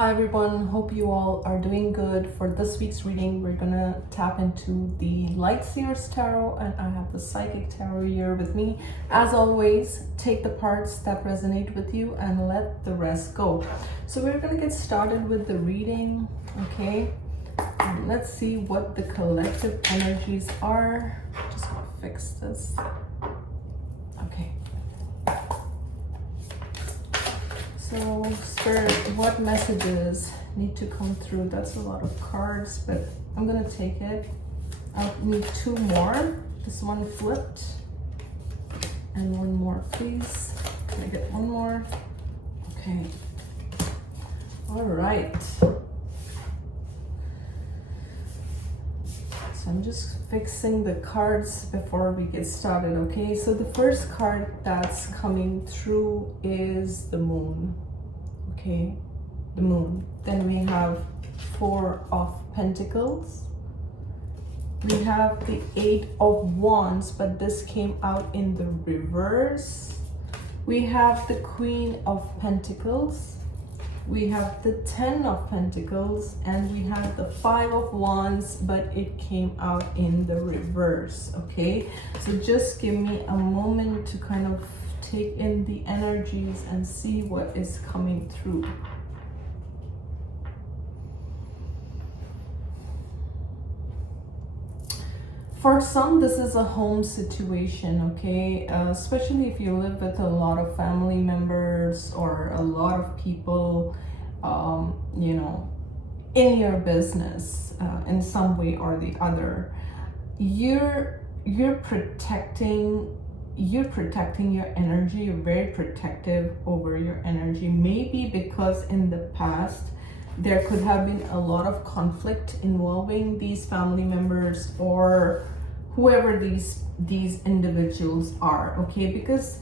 Hi everyone, hope you all are doing good. For this week's reading, we're gonna tap into the Light Seers Tarot, and I have the Psychic Tarot here with me. As always, take the parts that resonate with you and let the rest go. So we're gonna get started with the reading, okay? And let's see what the collective energies are. Just gonna fix this. Okay. So, Spirit, what messages need to come through? That's a lot of cards, but I'm gonna take it. I'll need two more. This one flipped. And one more, please. Can I get one more? Okay. All right. So I'm just fixing the cards before we get started, okay? So the first card that's coming through is the Moon, okay? The Moon. Then we have Four of Pentacles. We have the Eight of Wands, but this came out in the reverse. We have the Queen of Pentacles. We have the Ten of Pentacles, and we have the Five of Wands, but it came out in the reverse, okay? So just give me a moment to kind of take in the energies and see what is coming through. For some, this is a home situation, okay? Especially if you live with a lot of family members or a lot of people, you know, in your business in some way or the other. You're protecting your energy. You're very protective over your energy. Maybe because in the past, there could have been a lot of conflict involving these family members or whoever these individuals are, okay? Because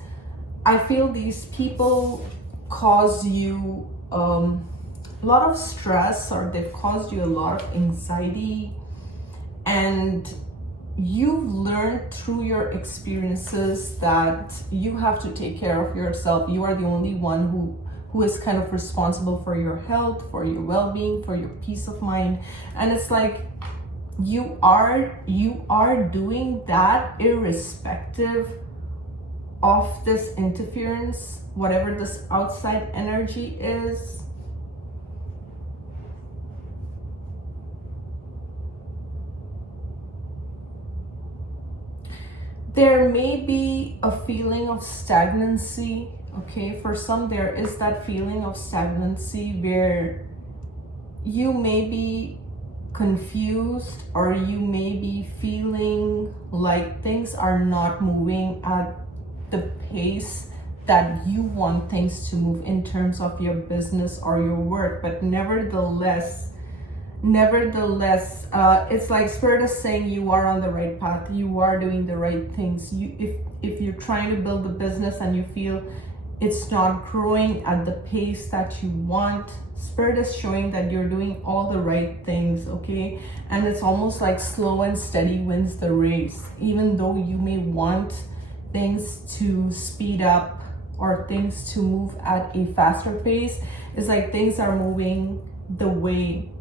I feel these people cause you a lot of stress, or they've caused you a lot of anxiety, and you've learned through your experiences that you have to take care of yourself. You are the only one who is kind of responsible for your health, for your well-being, for your peace of mind. And it's like you are doing that irrespective of this interference, whatever this outside energy is. There may be a feeling of stagnancy. Okay, for some there is that feeling of stagnancy where you may be confused, or you may be feeling like things are not moving at the pace that you want things to move in terms of your business or your work. But nevertheless, it's like Spirit is saying you are on the right path. You are doing the right things. If you're trying to build a business and you feel it's not growing at the pace that you want, Spirit is showing that you're doing all the right things, okay? And it's almost like slow and steady wins the race. Even though you may want things to speed up or things to move at a faster pace, it's like things are moving the way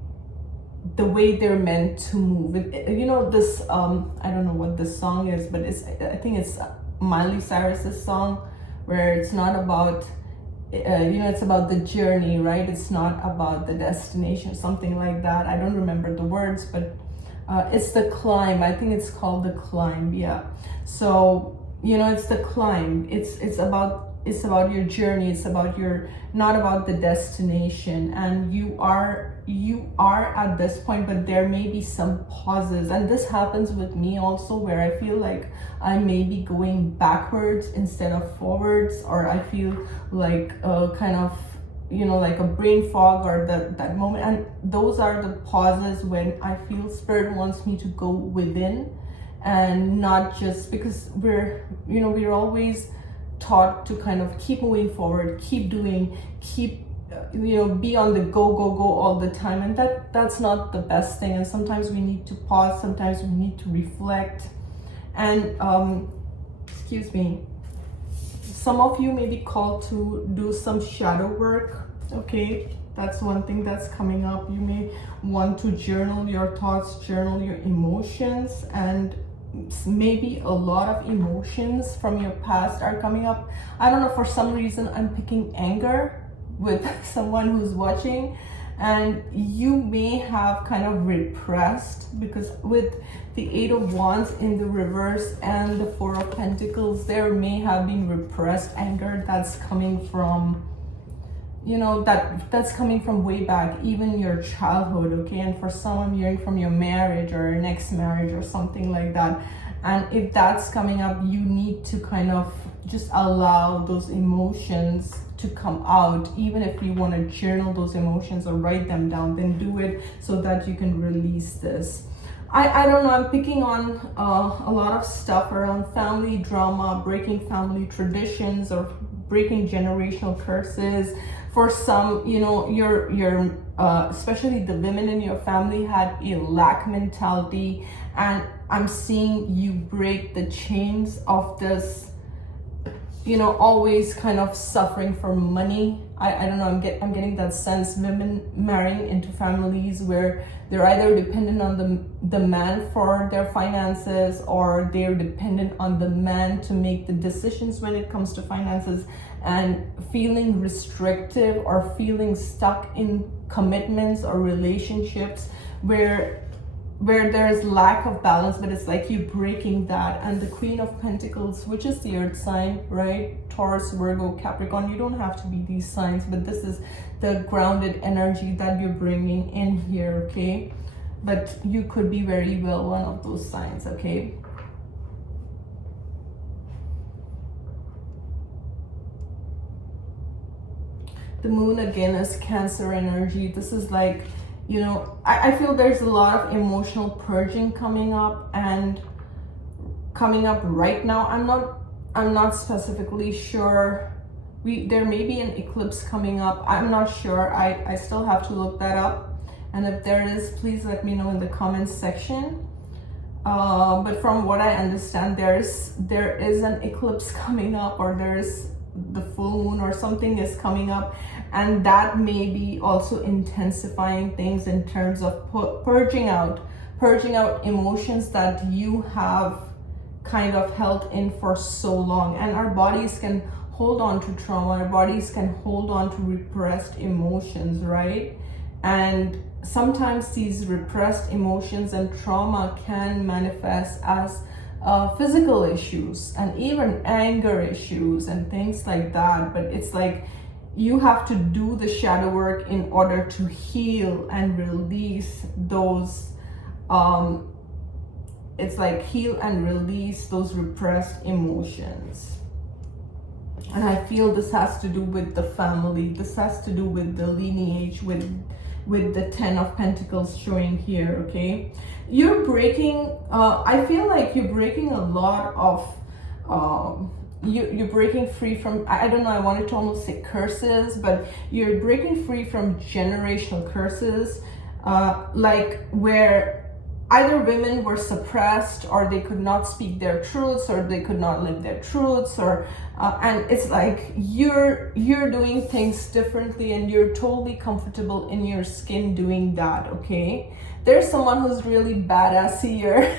they're meant to move. You know, this I don't know what this song is, but I think it's Miley Cyrus's song, where it's not about it's about the journey, right? It's not about the destination, something like that. I don't remember the words, but it's the climb. I think it's called The Climb. Yeah. So it's the climb. It's about your journey. It's about not about the destination. And you are at this point, but there may be some pauses. And this happens with me also, where I feel like I may be going backwards instead of forwards, or I feel like kind of, like a brain fog, or that moment. And those are the pauses when I feel Spirit wants me to go within, and not just because we're always taught to kind of keep moving forward, keep doing, be on the go all the time, and that's not the best thing. And sometimes we need to pause, sometimes we need to reflect. And excuse me, some of you may be called to do some shadow work Okay, that's one thing that's coming up. You may want to journal your thoughts, journal your emotions, and maybe a lot of emotions from your past are coming up. I don't know, for some reason I'm picking anger with someone who's watching, and you may have kind of repressed, because with the Eight of Wands in the reverse and the Four of Pentacles, there may have been repressed anger that's coming from, you know, that's coming from way back, even your childhood. Okay, and for some, I'm hearing from your marriage or your next marriage or something like that. And if that's coming up, you need to kind of just allow those emotions to come out. Even if you want to journal those emotions or write them down, then do it so that you can release this. I don't know, I'm picking on a lot of stuff around family drama, breaking family traditions, or breaking generational curses. For some, you know, your especially the women in your family had a lack mentality, and I'm seeing you break the chains of this, you know, always kind of suffering for money. I don't know, I'm getting that sense, women marrying into families where they're either dependent on the man for their finances, or they're dependent on the man to make the decisions when it comes to finances, and feeling restrictive or feeling stuck in commitments or relationships where there's lack of balance, but it's like you breaking that. And the Queen of Pentacles, which is the earth sign, right? Taurus, Virgo, Capricorn, you don't have to be these signs, but this is the grounded energy that you're bringing in here, okay? But you could be very well one of those signs, okay? The moon again is Cancer energy. This is like, you know, I feel there's a lot of emotional purging coming up right now. I'm not specifically sure. There may be an eclipse coming up. I'm not sure. I still have to look that up. And if there is, please let me know in the comments section. But from what I understand, there is an eclipse coming up, or there's the full moon or something is coming up, and that may be also intensifying things in terms of purging out emotions that you have kind of held in for so long. And our bodies can hold on to trauma, our bodies can hold on to repressed emotions, right? And sometimes these repressed emotions and trauma can manifest as physical issues and even anger issues and things like that. But it's like you have to do the shadow work in order to heal and release those it's like heal and release those repressed emotions. And I feel this has to do with the family, this has to do with the lineage, with the Ten of Pentacles showing here, okay? You're breaking, I feel like you're breaking a lot of, you're breaking free from, I don't know, I wanted to almost say curses, but you're breaking free from generational curses, like where either women were suppressed, or they could not speak their truths, or they could not live their truths, or and it's like you're doing things differently, and you're totally comfortable in your skin doing that, okay? There's someone who's really badass here.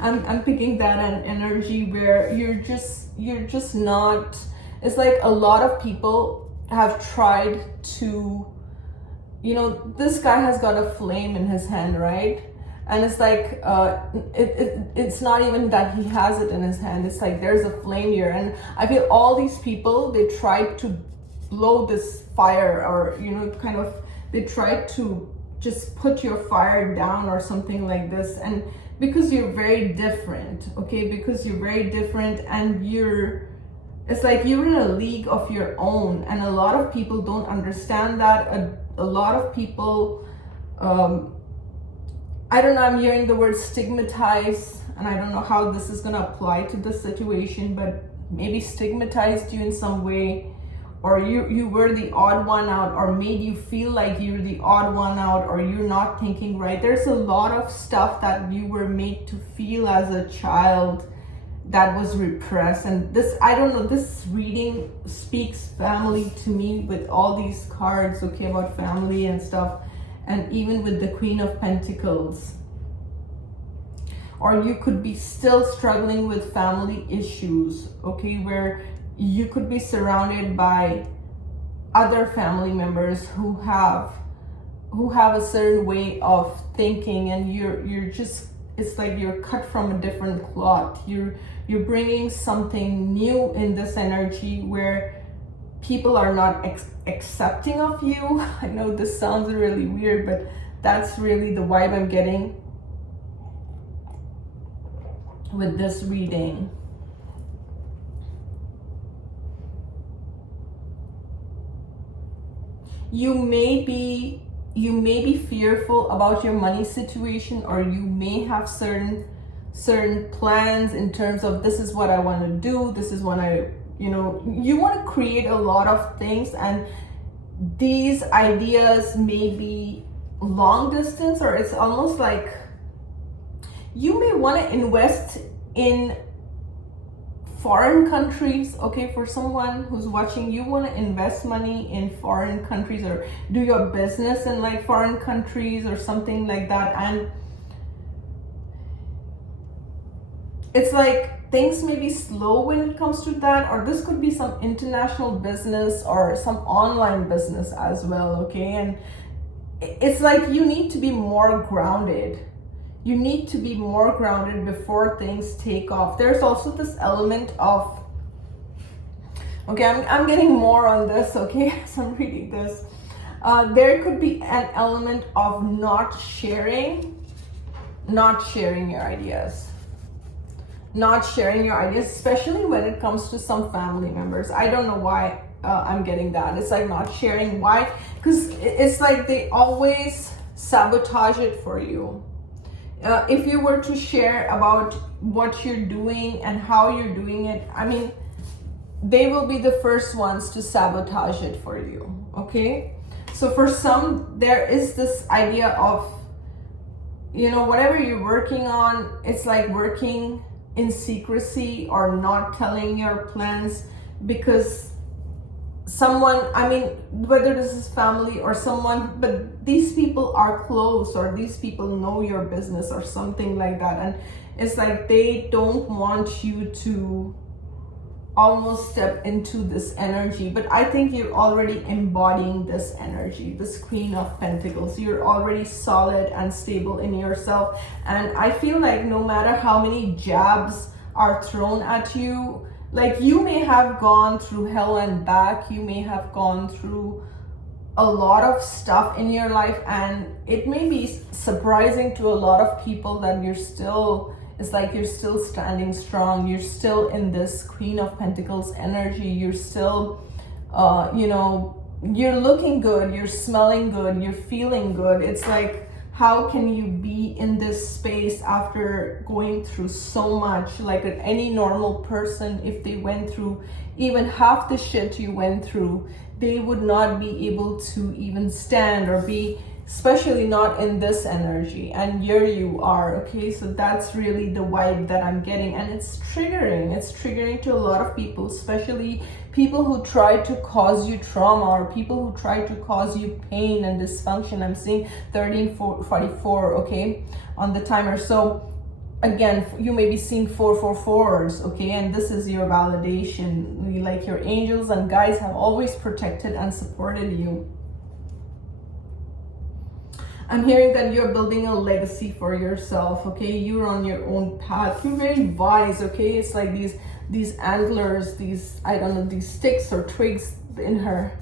I'm picking that energy where you're just not, it's like a lot of people have tried to, you know, this guy has got a flame in his hand, right? And it's like, it's not even that he has it in his hand. It's like there's a flame here. And I feel all these people, they tried to blow this fire, or, you know, kind of, they tried to just put your fire down or something like this. And because you're very different, okay? Because you're very different, and it's like you're in a league of your own. And a lot of people don't understand that. A lot of people, I don't know, I'm hearing the word stigmatize, and I don't know how this is gonna apply to this situation, but maybe stigmatized you in some way, or you were the odd one out, or made you feel like you're the odd one out, or you're not thinking right. There's a lot of stuff that you were made to feel as a child that was repressed. And this, I don't know, this reading speaks family to me with all these cards, okay, about family and stuff, and even with the Queen of Pentacles. Or you could be still struggling with family issues, okay, where you could be surrounded by other family members who have a certain way of thinking, and you're just, it's like you're cut from a different cloth. You're bringing something new in this energy where people are not accepting of you. I know this sounds really weird, but that's really the vibe I'm getting with this reading. You may be fearful about your money situation, or you may have certain plans in terms of, this is what I want to do, this is what you want to create a lot of things, and these ideas may be long distance, or it's almost like you may want to invest in foreign countries, okay? For someone who's watching, you want to invest money in foreign countries, or do your business in like foreign countries or something like that. And it's like things may be slow when it comes to that, or this could be some international business or some online business as well, okay? And it's like you need to be more grounded. You need to be more grounded before things take off. There's also this element of, okay, I'm getting more on this, okay, as I'm reading this. There could be an element of not sharing your ideas. Not sharing your ideas, especially when it comes to some family members. I don't know why I'm getting that. It's like not sharing. Why? Because it's like they always sabotage it for you. If you were to share about what you're doing and how you're doing it, I mean, they will be the first ones to sabotage it for you, okay? So for some, there is this idea of, whatever you're working on, it's like working in secrecy or not telling your plans, because someone, I mean, whether this is family or someone, but these people are close, or these people know your business or something like that, and it's like they don't want you to almost step into this energy. But I think you're already embodying this energy, this Queen of Pentacles. You're already solid and stable in yourself, and I feel like no matter how many jabs are thrown at you, like you may have gone through hell and back, you may have gone through a lot of stuff in your life, and it may be surprising to a lot of people that you're still standing strong. You're still in this Queen of Pentacles energy. You're still, you're looking good, you're smelling good, you're feeling good. It's like, how can you be in this space after going through so much? Like any normal person, if they went through even half the shit you went through, they would not be able to even stand or be, especially not in this energy. And here you are, okay? So that's really the vibe that I'm getting, and it's triggering to a lot of people, especially people who try to cause you trauma, or people who try to cause you pain and dysfunction. I'm seeing 1344, okay, on the timer. So again, you may be seeing 444s, okay, and this is your validation. Like your angels and guides have always protected and supported you. I'm hearing that you're building a legacy for yourself, okay? You're on your own path. You're very wise, okay? It's like these antlers, these sticks or twigs in her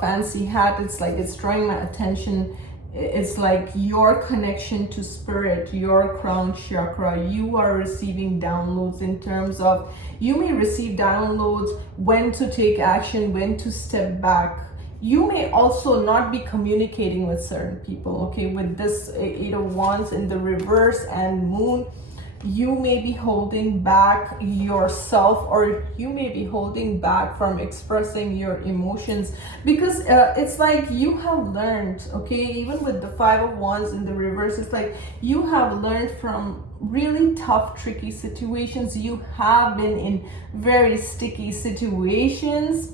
fancy hat. It's like it's drawing my attention. It's like your connection to spirit, your crown chakra. You are receiving downloads in terms of, you may receive downloads when to take action, when to step back. You may also not be communicating with certain people, okay? With this 8 of Wands in the reverse and moon, you may be holding back yourself, or you may be holding back from expressing your emotions, because it's like you have learned, okay? Even with the 5 of Wands in the reverse, it's like you have learned from really tough, tricky situations. You have been in very sticky situations,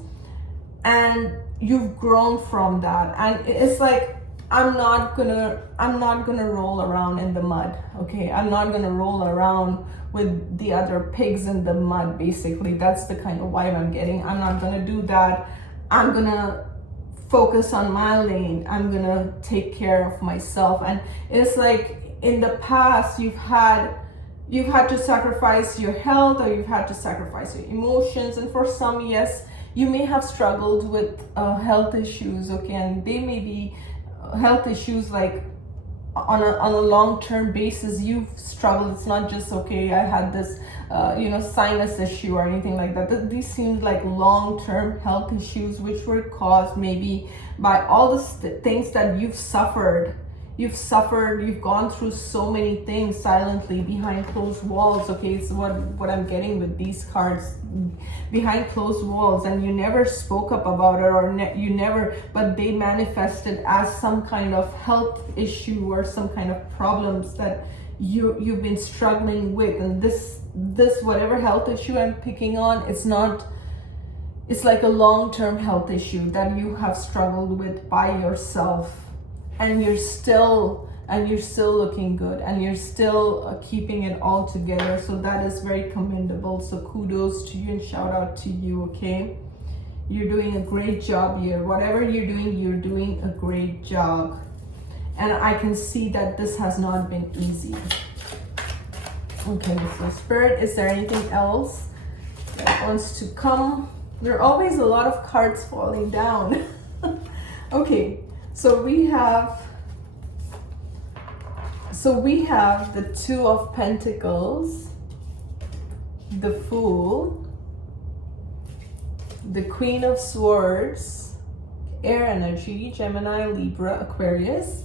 and you've grown from that. And it's like, I'm not gonna roll around in the mud, okay? I'm not gonna roll around with the other pigs in the mud, basically. That's the kind of vibe I'm getting. I'm not gonna do that. I'm gonna focus on my lane. I'm gonna take care of myself. And it's like, in the past, you've had to sacrifice your health, or you've had to sacrifice your emotions. And for some, yes, you may have struggled with health issues, okay? And they may be health issues like on a long-term basis. You've struggled. It's not just, okay, I had this sinus issue or anything like that. These seem like long-term health issues which were caused maybe by all the things that you've suffered. You've gone through so many things silently behind closed walls, okay? It's what I'm getting with these cards, behind closed walls, and you never spoke up about it, or you never, but they manifested as some kind of health issue or some kind of problems that you've been struggling with. And this whatever health issue I'm picking on, it's like a long-term health issue that you have struggled with by yourself. And you're still looking good, and you're still keeping it all together. So that is very commendable. So kudos to you and shout out to you, okay? You're doing a great job here. Whatever you're doing a great job. And I can see that this has not been easy. Okay, so Spirit, is there anything else that wants to come? There are always a lot of cards falling down. Okay. So we have the Two of Pentacles, the Fool, the Queen of Swords, air energy, Gemini, Libra, Aquarius,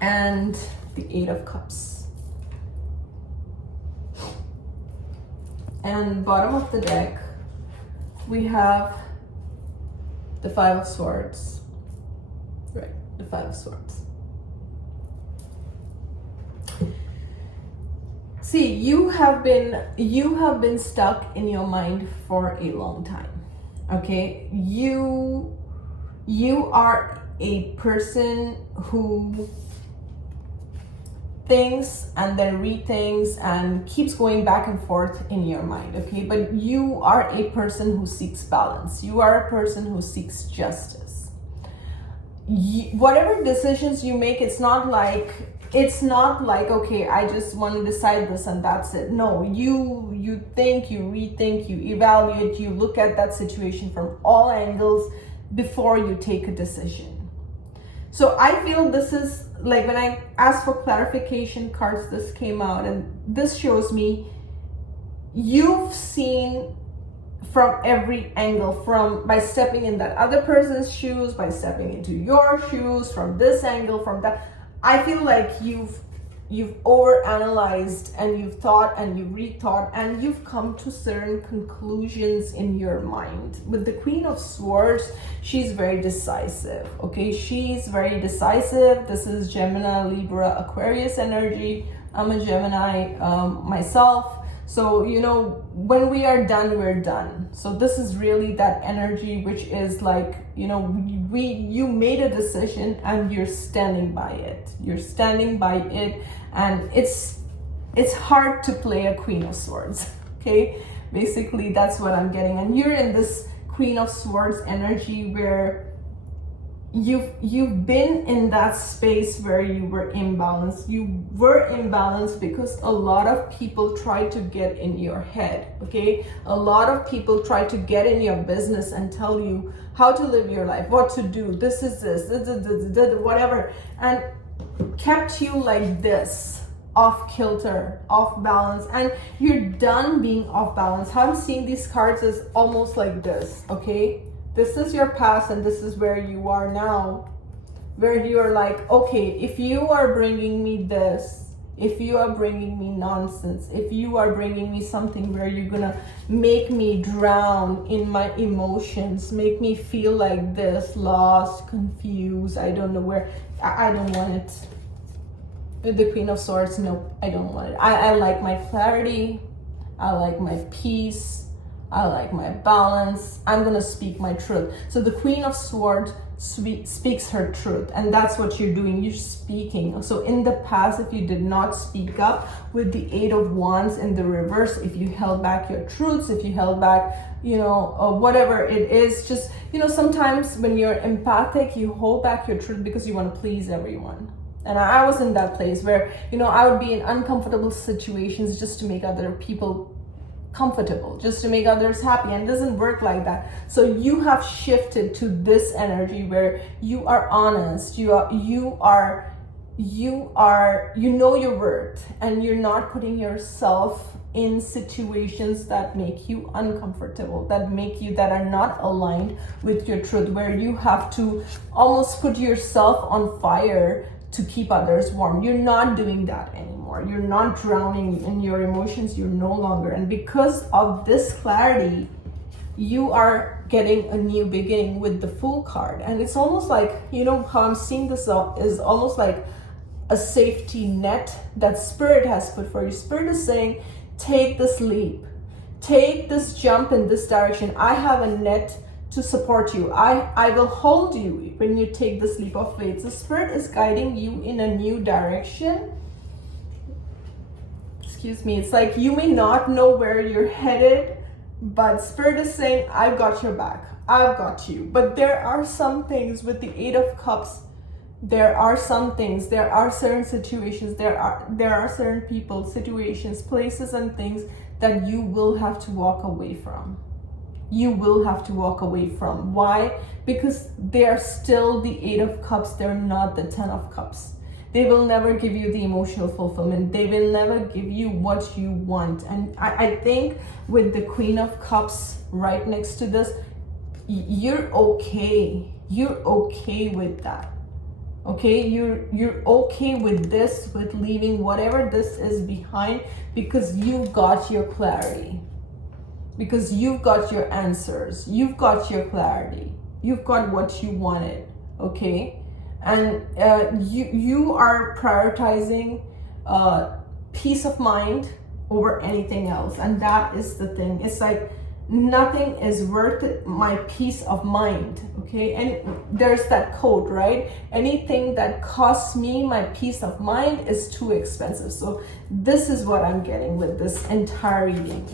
and the Eight of Cups. And bottom of the deck, we have the Five of Swords. Right, the Five of Swords. See, you have been stuck in your mind for a long time. Okay, you are a person who thinks and then rethinks and keeps going back and forth in your mind, okay? But you are a person who seeks balance. You are a person who seeks justice. Whatever decisions you make, it's not like, okay, I just want to decide this and that's it. No, you think, you rethink, you evaluate, you look at that situation from all angles before you take a decision. So I feel this is like, when I asked for clarification cards, this came out, and this shows me you've seen from every angle, by stepping in that other person's shoes, by stepping into your shoes, from this angle, from that. I feel like you've overanalyzed, and you've thought and you've rethought, and you've come to certain conclusions in your mind. With the Queen of Swords, she's very decisive, okay? She's very decisive. This is Gemini, Libra, Aquarius energy. I'm a Gemini myself. So, when we are done, we're done. So this is really that energy, which is like, you made a decision and you're standing by it. You're standing by it, and it's hard to play a Queen of Swords, okay? Basically, that's what I'm getting. And you're in this Queen of Swords energy where you've been in that space where you were imbalanced. You were imbalanced because a lot of people try to get in your head, okay? A lot of people try to get in your business and tell you how to live your life, what to do, this is this, whatever, and kept you like this, off kilter, off balance, and you're done being off balance. How I'm seeing these cards is almost like this, okay? This is your past, and this is where you are now, where you are like, okay, if you are bringing me this, if you are bringing me nonsense, if you are bringing me something where you're gonna make me drown in my emotions, make me feel like this, lost, confused, I don't know where, I don't want it. With the Queen of Swords, nope, I don't want it. I like my clarity. I like my peace. I like my balance. I'm going to speak my truth. So the Queen of Swords speaks her truth, and that's what you're doing. You're speaking. So in the past, if you did not speak up, with the Eight of Wands in the reverse, if you held back your truths, if you held back, whatever it is, just, sometimes when you're empathic, you hold back your truth because you want to please everyone. And I was in that place where, I would be in uncomfortable situations just to make other people comfortable, just to make others happy, and it doesn't work like that. So you have shifted to this energy where you are honest, you know your worth, and you're not putting yourself in situations that make you uncomfortable, that are not aligned with your truth, where you have to almost put yourself on fire to keep others warm. You're not doing that anymore. You're not drowning in your emotions. You're no longer. And because of this clarity, you are getting a new beginning with the Fool card. And it's almost like, how I'm seeing this is almost like a safety net that Spirit has put for you. Spirit is saying, take this leap, take this jump in this direction. I have a net to support you. I will hold you when you take this leap of faith. So Spirit is guiding you in a new direction. Excuse me. It's like you may not know where you're headed, but Spirit is saying, I've got your back. I've got you. But there are some things with the Eight of Cups. There are some things, there are certain situations, there are certain people, situations, places and things that you will have to walk away from. You will have to walk away from. Why? Because they are still the Eight of Cups. They're not the Ten of Cups. They will never give you the emotional fulfillment. They will never give you what you want. And I think with the Queen of Cups right next to this, you're okay. You're okay with that. Okay, you're okay with this, with leaving whatever this is behind, because you got your clarity. Because you've got your answers, you've got your clarity, you've got what you wanted, okay? And you are prioritizing peace of mind over anything else. And that is the thing. It's like nothing is worth it, my peace of mind, okay? And there's that quote, right? Anything that costs me my peace of mind is too expensive. So this is what I'm getting with this entire reading.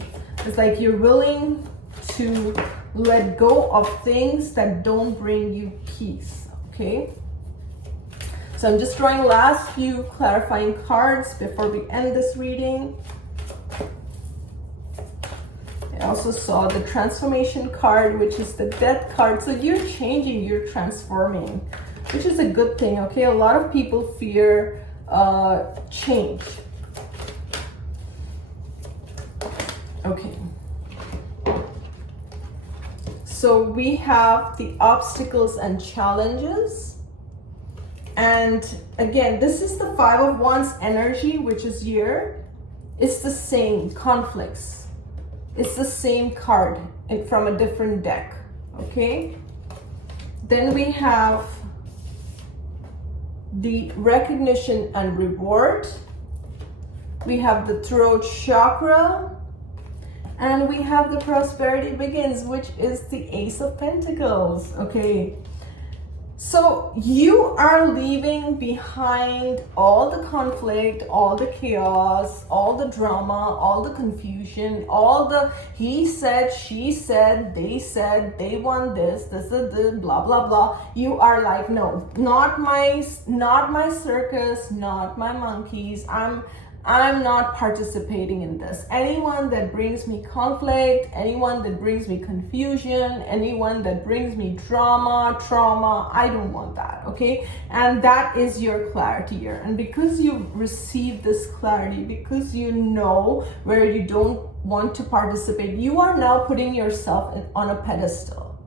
It's like you're willing to let go of things that don't bring you peace, okay? So I'm just drawing last few clarifying cards before we end this reading. I also saw the transformation card, which is the death card. So you're changing, you're transforming, which is a good thing, okay? A lot of people fear change. Okay. So we have the obstacles and challenges. And again, this is the Five of Wands energy, which is here. It's the same conflicts. It's the same card from a different deck, okay? Then we have the recognition and reward. We have the throat chakra. And we have the prosperity begins, which is the Ace of Pentacles, okay? So you are leaving behind all the conflict, all the chaos, all the drama, all the confusion, all the he said, she said, they want this, blah, blah, blah. You are like, no, not my circus, not my monkeys. I'm not participating in this. Anyone that brings me conflict, anyone that brings me confusion, anyone that brings me trauma, I don't want that, okay? And that is your clarity here. And because you received this clarity, because you know where you don't want to participate, you are now putting yourself on a pedestal.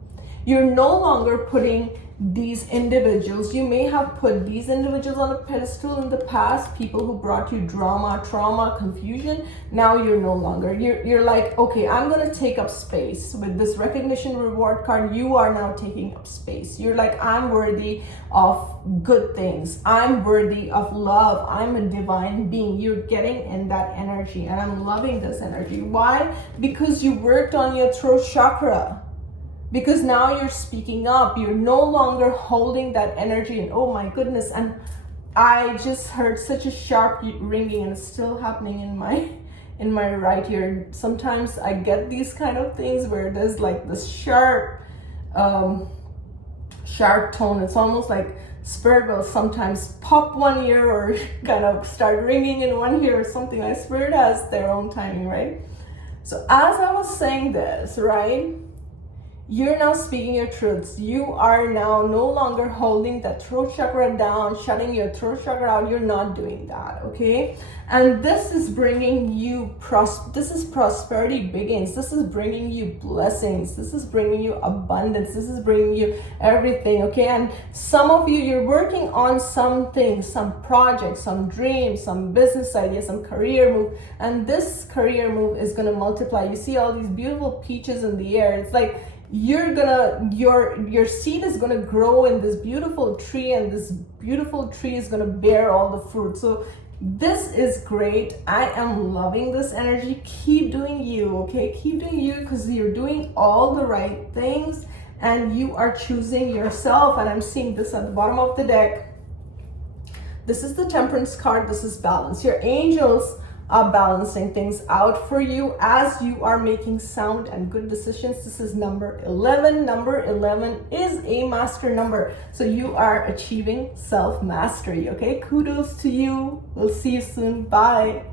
You're no longer putting these individuals. You may have put these individuals on a pedestal in the past, people who brought you drama, trauma, confusion. Now you're no longer. You're like, okay, I'm gonna take up space. With this recognition reward card, you are now taking up space. You're like, I'm worthy of good things. I'm worthy of love. I'm a divine being. You're getting in that energy, and I'm loving this energy. Why? Because you worked on your throat chakra. Because now you're speaking up. You're no longer holding that energy. And oh my goodness. And I just heard such a sharp ringing, and it's still happening in my right ear. Sometimes I get these kind of things where there's like this sharp tone. It's almost like spirit will sometimes pop one ear or kind of start ringing in one ear or something. Like spirit has their own timing, right? So as I was saying this, right? You're now speaking your truths. You are now no longer holding that throat chakra down, shutting your throat chakra out. You're not doing that, okay? And this is bringing you this is prosperity begins. This is bringing you blessings. This is bringing you abundance. This is bringing you everything, okay? And some of you, you're working on some things, some projects, some dreams, some business ideas, some career move. And this career move is going to multiply. You see all these beautiful peaches in the air. It's like, your seed is gonna grow in this beautiful tree, and this beautiful tree is gonna bear all the fruit. So this is great. I am loving this energy. Keep doing you, okay? Keep doing you, because you're doing all the right things and you are choosing yourself. And I'm seeing this at the bottom of the deck. This is the Temperance card. This is balance. Your angels are balancing things out for you as you are making sound and good decisions. This is number 11. Number 11 is a master number. So you are achieving self-mastery, okay? Kudos to you. We'll see you soon. Bye.